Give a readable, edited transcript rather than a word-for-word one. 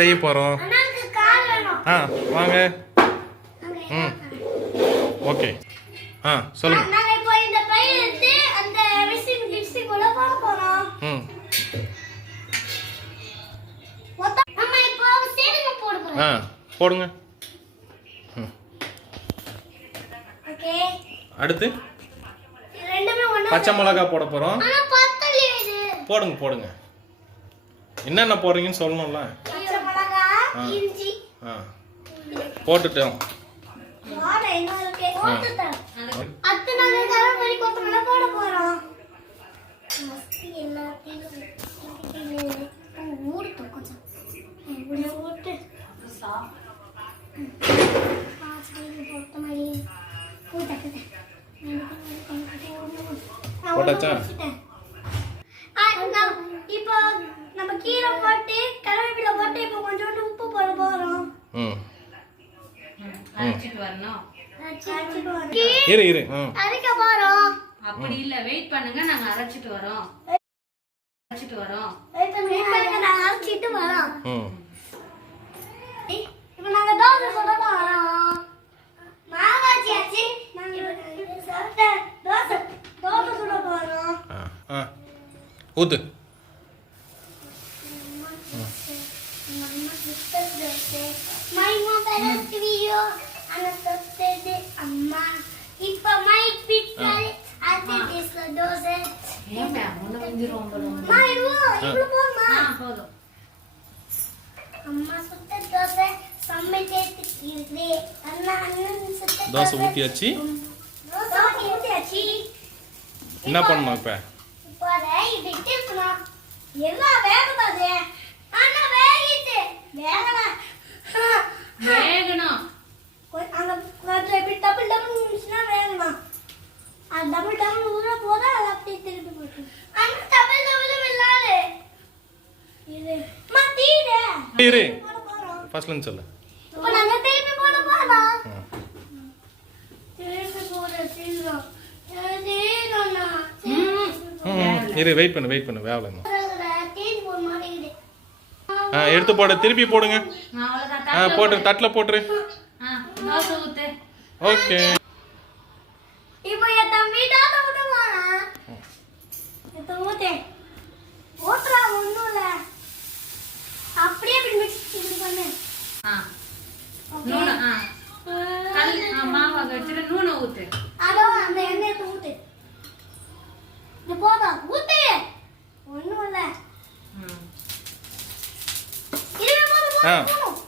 செய்ய போகிறோம். ஆ வாங்க. ம் ஓகே. ஆ சொல்லுங்க. ம் ஆ போடுங்க. ம் அடுத்து பச்சை மிளகா போட போகிறோம். போடுங்க போடுங்க. என்னென்ன போடுறீங்கன்னு சொல்லணும்ல. ஆ போட்டுட்டோம். போட்டாச்சா? இப்போ நம்ம கீரை போட்டு கருவேப்பிலை போட்டு இப்போ கொஞ்சோண்டு உப்பு போட போறோம். இரு இரு. அரைக்க போறோம். அப்படி இல்ல, வெயிட் பண்ணுங்க, நாங்க அரைச்சிட்டு வரோம். வெயிட் பண்ணுங்க, நாங்க அரைச்சிட்டு வரோம். இப்போ நாங்க தோசை சுட போறோம். மாவாச்சி ஆச்சி, நாங்க தோசை சுட போறோம். ஊத்து. அம்மா இப்ப மை பிட்டாய் அது தேச தோசை ஏமா ஒண்ணு வந்துரும் போல. இவ்ளோ போமா போதும். அம்மா சுட்ட தோசை சம்மை தேத்திக்கிது. அண்ணா அண்ணன் சுட்ட தோசை ஊத்தியாச்சு. தோசை ஊத்தியாச்சு. என்ன பண்ணணும் இப்ப? இப்போ இது கிட்டணும். எல்லாம் வேகமாதே. அண்ணா வேகிட்டு. வேகணும். அங்க கொஞ்சம் இப்படி டபுள் நிமிஷம்னா வேகணும். அது டபுள் ஊற போதா அது அப்படியே திருப்பி போட்டு. அங்க டபுள் இல்லாது. இது மாத்தீடே. இரு. ஃபர்ஸ்ட்ல சொல்லு. இப்போ நாங்க திருப்பி போட போறோம். திருப்பி போட சீக்கிரம். இரு வெயிட் பண்ணு வேவல. எடுத்து போடு, திருப்பி போடுங்க. போட்டு தட்டில் போட்டுரு. ஓகே. இப்போ என் தம்பி தாத்தா ஊத்துவானா? இது ஊத்தே. ஓட்றா ஒண்ணும் இல்ல. அப்படியே இப்படி மிக்ஸ் பண்ணு. நூன மாவா வச்சிட்டு நூன ஊத்து. அதோ அந்த எண்ணெயை ஊத்து. இது போதா ஊத்து. ஒண்ணும் இல்ல. இது போதும்.